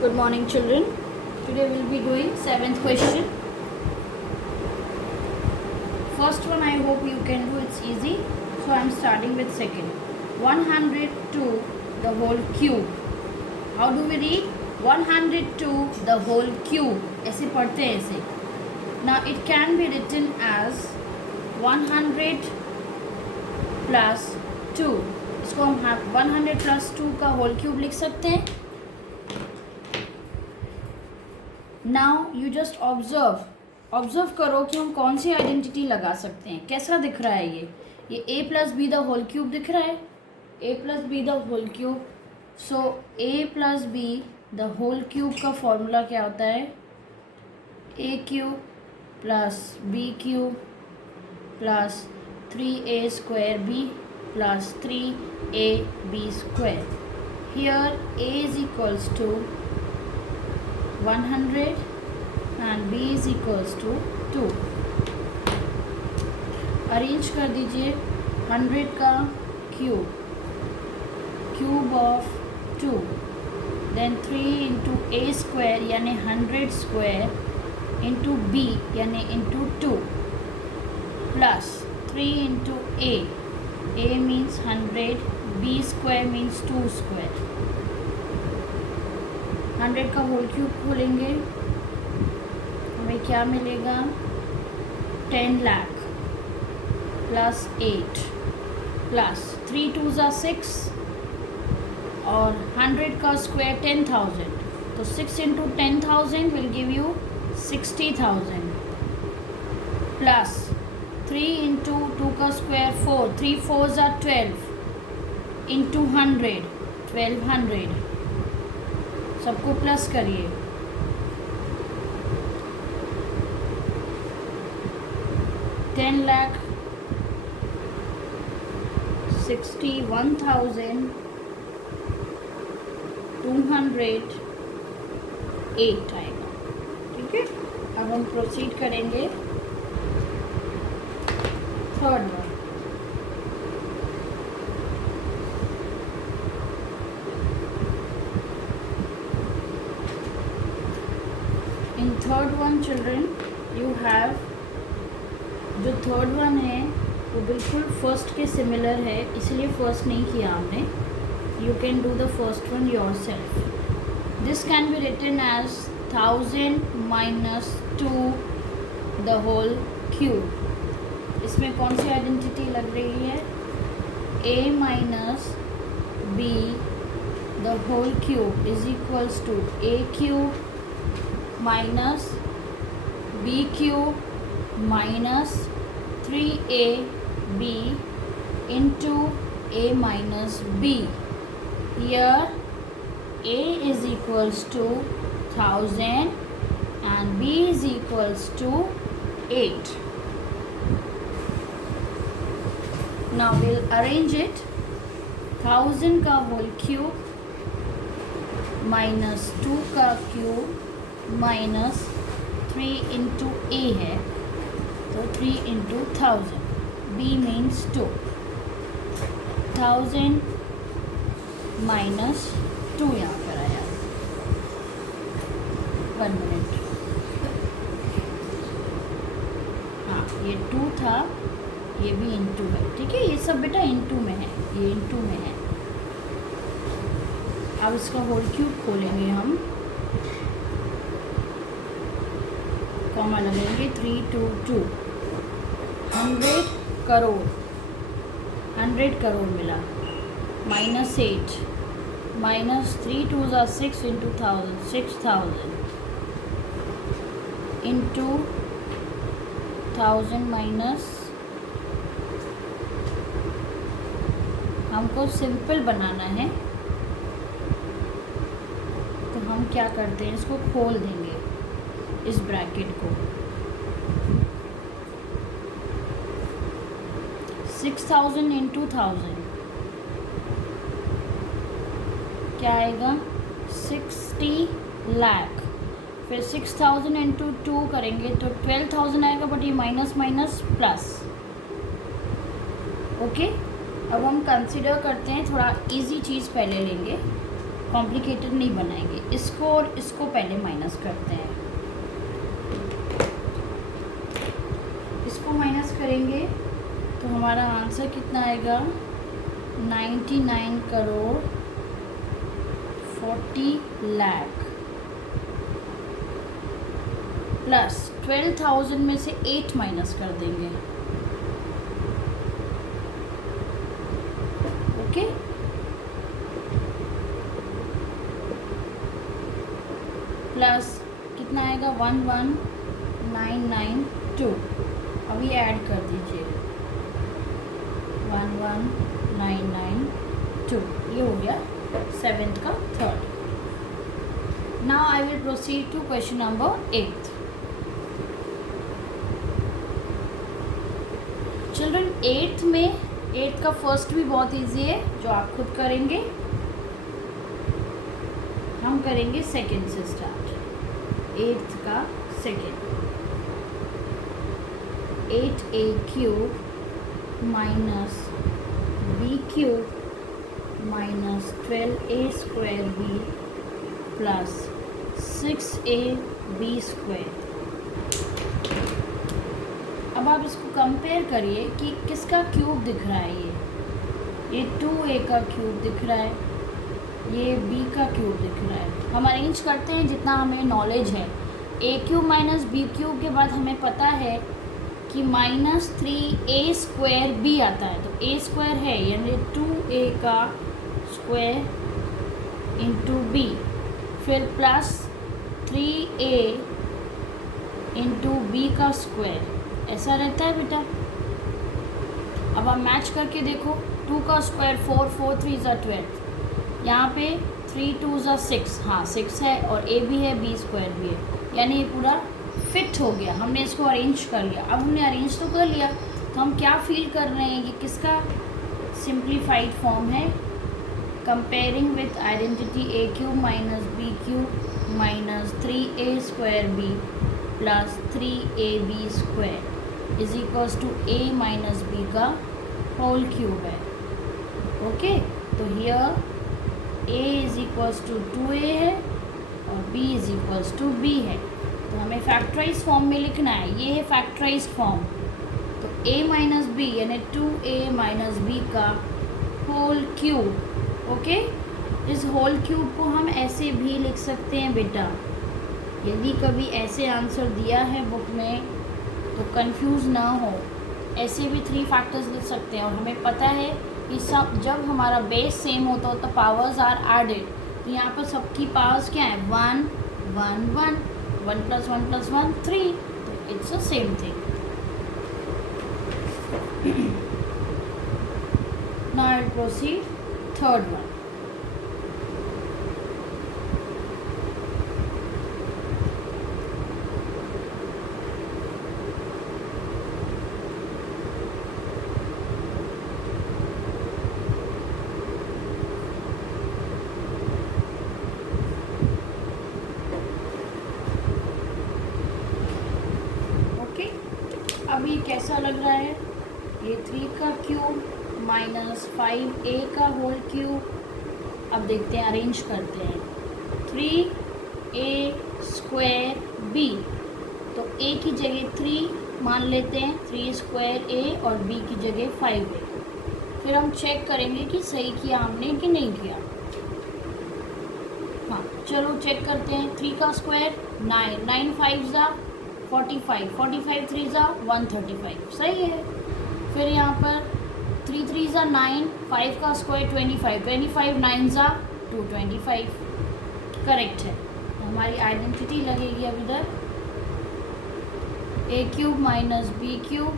Good morning, children. Today we'll be doing 7th question. First one I hope you can do, it's easy. So I'm starting with second. 102 the whole cube. How do we read? 102 the whole cube. ऐसे पढ़ते हैं ऐसे. Now it can be written as 100 plus 2. इसको हम 100 plus 2 का whole cube लिख सकते हैं. नाउ यू जस्ट ऑब्जर्व करो कि हम कौन सी आइडेंटिटी लगा सकते हैं. कैसा दिख रहा है ये A plus B the whole cube दिख रहा है. A plus B the whole cube. So A plus B the whole cube का फॉर्मूला क्या होता है? A cube plus B cube plus 3a square B plus 3ab square. Here a is equals to 100 and b is equals to 2. Arrange कर दीजिए. 100 का cube of 2, then 3 into A square यानी 100 square into B यानी into 2 plus 3 into A means 100, B square means 2 square. 100 का whole cube खोलेंगे, हमें क्या मिलेगा? 10 लाख प्लस 8 प्लस 3 2 6 और 100 का स्क्वायर 10,000. तो 6 into 10,000 will give you 60,000 plus 3 into 2 का स्क्वायर 4, 3 4s are 12 इंटू 100 1200. सबको प्लस करिए. 10,61,208 आएगा. ठीक है, अब हम प्रोसीड करेंगे third one. In third one children you have, जो थर्ड वन है वो बिल्कुल फर्स्ट के सिमिलर है, इसलिए फर्स्ट नहीं किया हमने. You can do the first one yourself. This can be written as 1000 minus 2 the whole cube. इसमें कौन सी आइडेंटिटी लग रही है? A minus B the whole cube is equals to A cube minus B cube minus 3ab into a minus b. Here a is equals to 1000 and b is equals to 8. Now we'll arrange it. 1000 का whole cube minus 2 का cube minus 3 into ए है तो 3 into 1000. B means 2. 1000 minus 2 यहाँ पर आया. 1 minute. हाँ, ये 2 था, ये भी इंटू है. ठीक है, ये सब बेटा इंटू में है, ये इंटू में है. अब इसका होल क्यूब खोलेंगे हम, कॉमा लगेंगे. 3 2 2 100 करोड़, 100 करोड़ मिला. Minus 8 minus 3 2 6 into 1000 6000 into 1000 minus. हमको सिंपल बनाना है तो हम क्या करते हैं, इसको खोल देंगे इस ब्रैकेट को. 6000 इंटू 1000 क्या आएगा? 60 लाख. फिर 6000 इंटू 2 करेंगे तो 12,000 आएगा, बट ये माइनस माइनस प्लस. ओके, अब हम कंसिडर करते हैं, थोड़ा इजी चीज़ पहले लेंगे. कॉम्प्लिकेटेड नहीं बनाएंगे। इसको और इसको पहले माइनस करते हैं। इसको माइनस करेंगे तो हमारा आंसर कितना आएगा, 99 करोड़ 40 लाख प्लस 12,000 में से 8 माइनस कर देंगे। ओके, प्लस कितना आएगा, 11992। अभी ऐड कर दीजिए, 11992, ये हो गया 7th का third. Now I will proceed to question number 8। Children 8th में 8th का फर्स्ट भी बहुत इजी है, जो आप खुद करेंगे। हम करेंगे सेकेंड से स्टार्ट। 8th का second, 8a cube minus b cube minus 12a square b plus 6ab square. अब आप इसको कंपेयर करिए कि किसका क्यूब दिख रहा है। ये 2a का क्यूब दिख रहा है, ये b का क्यूब दिख रहा है। हम अरेंज करते हैं जितना हमें नॉलेज है। a cube minus b cube के बाद हमें पता है कि माइनस 3a स्क्वायर b आता है, तो a स्क्वायर है यानी 2a का स्क्वायर इंटू b, फिर प्लस 3a इंटू b का स्क्वायर, ऐसा रहता है बेटा। अब आप मैच करके देखो, 2 का स्क्वायर 4, 4 3 ज़ा 12, यहाँ पे 3 2 ज़ा 6, हाँ 6 है, और a भी है, b स्क्वायर भी है, यानी ये पूरा फिट हो गया। हमने इसको अरेंज कर लिया। अब हमने अरेंज तो कर लिया, तो हम क्या फील कर रहे हैं, ये किसका सिंप्लीफाइड फॉर्म है। Comparing with identity a cube minus b cube minus 3a square b plus 3ab square is equals to a minus b का होल क्यूब है। ओके, तो here a is equals to 2a है और b is equals to b है। तो हमें factorise form में लिखना है, ये है फैक्टराइज फॉर्म। तो a माइनस b यानी 2a माइनस b का होल क्यूब। ओके, इस होल क्यूब को हम ऐसे भी लिख सकते हैं बेटा। यदि कभी ऐसे आंसर दिया है बुक में तो कंफ्यूज ना हो, ऐसे भी 3 फैक्टर्स लिख सकते हैं। और हमें पता है कि सब जब हमारा बेस सेम होता हो तो पावर्स आर एडेड। तो यहाँ पर सबकी पावर्स क्या है, 1 1 1, 1 + 1 + 1 3, तो it's a same thing. Now I will proceed third one. अभी कैसा लग रहा है, ये 3 का क्यूब माइनस 5a का होल क्यूब। अब देखते हैं, अरेंज करते हैं। 3a स्क्वायर b, तो a की जगह 3 मान लेते हैं, 3 स्क्वायर a, और b की जगह 5a। फिर हम चेक करेंगे कि सही किया हमने कि नहीं किया। हाँ चलो चेक करते हैं। 3 का स्क्वायर 9, 9 5 ज़ा 45, 45 3 ज़ा 135, सही है। फिर यहाँ पर 3 3 ज़ा 9, 5 का स्क्वायर 25, 25 9 ज़ा 225, करेक्ट है। तो हमारी आइडेंटिटी लगेगी अब इधर, a cube minus b cube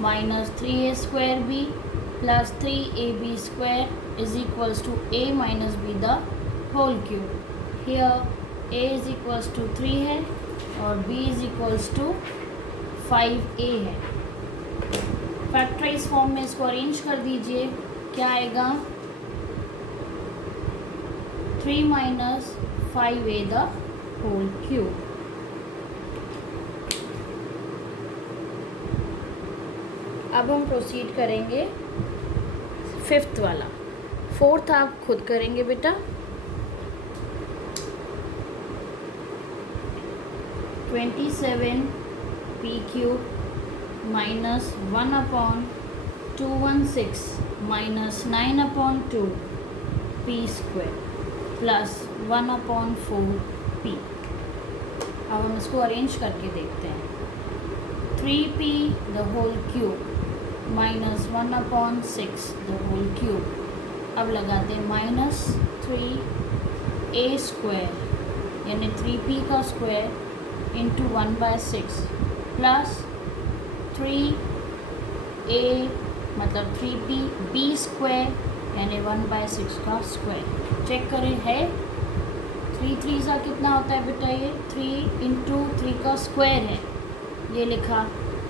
minus 3a square b plus 3ab square is equals to a minus b the whole cube. Here a is equals to 3 है और b is equals to 5a है। Factorise form में इसको arrange कर दीजिए, क्या आएगा, 3 minus 5a the whole cube. अब हम प्रोसीड करेंगे 5th वाला। 4th आप खुद करेंगे बेटा। 27p³ minus 1/216 minus 9/2p² plus 1/4p। अब हम इसको अरेंज करके देखते हैं। 3p the whole cube minus 1/6 the whole cube. अब लगाते हैं माइनस 3a² यानी 3p का स्क्वायर इंटू 1/6 प्लस 3a मतलब 3p² यानी 1/6 का स्क्वायर। चेक करें है 3 3 सा कितना होता है बेटा, ये 3 इंटू 3 का स्क्वायर है, ये लिखा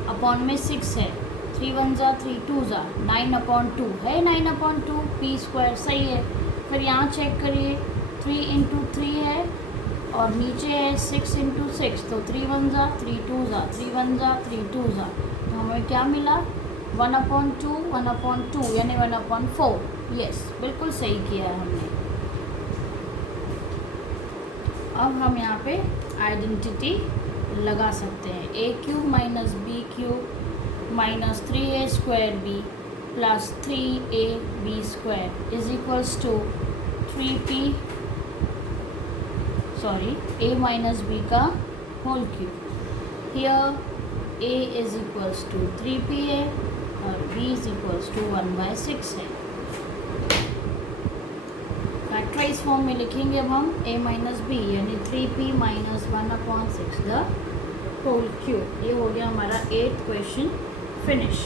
अपॉन में 6 है, 3 1 ज़ा 3 2 ज़ा 9/2 है, 9/2 p² सही है। फिर यहाँ चेक करिए 3 इंटू 3 है और नीचे है 6 इंटू 6, तो 3 1 ज़ा 3 2 ज़ा 3 1 ज़ा 3 2 ज़ा, तो हमें क्या मिला 1/2 यानी 1/4। यस, बिल्कुल सही किया है हमने। अब हम यहाँ पे आइडेंटिटी लगा सकते हैं। a³ minus b³ minus 3a² b plus 3ab² is equals to 3p a minus b का whole cube. Here a is equals to 3pa और b इज इक्वल्स टू 1/6 है। फैक्टराइज फॉर्म में लिखेंगे अब हम a माइनस b यानी 3p minus 1/6 the whole cube. ये हो गया हमारा 8th क्वेश्चन फिनिश।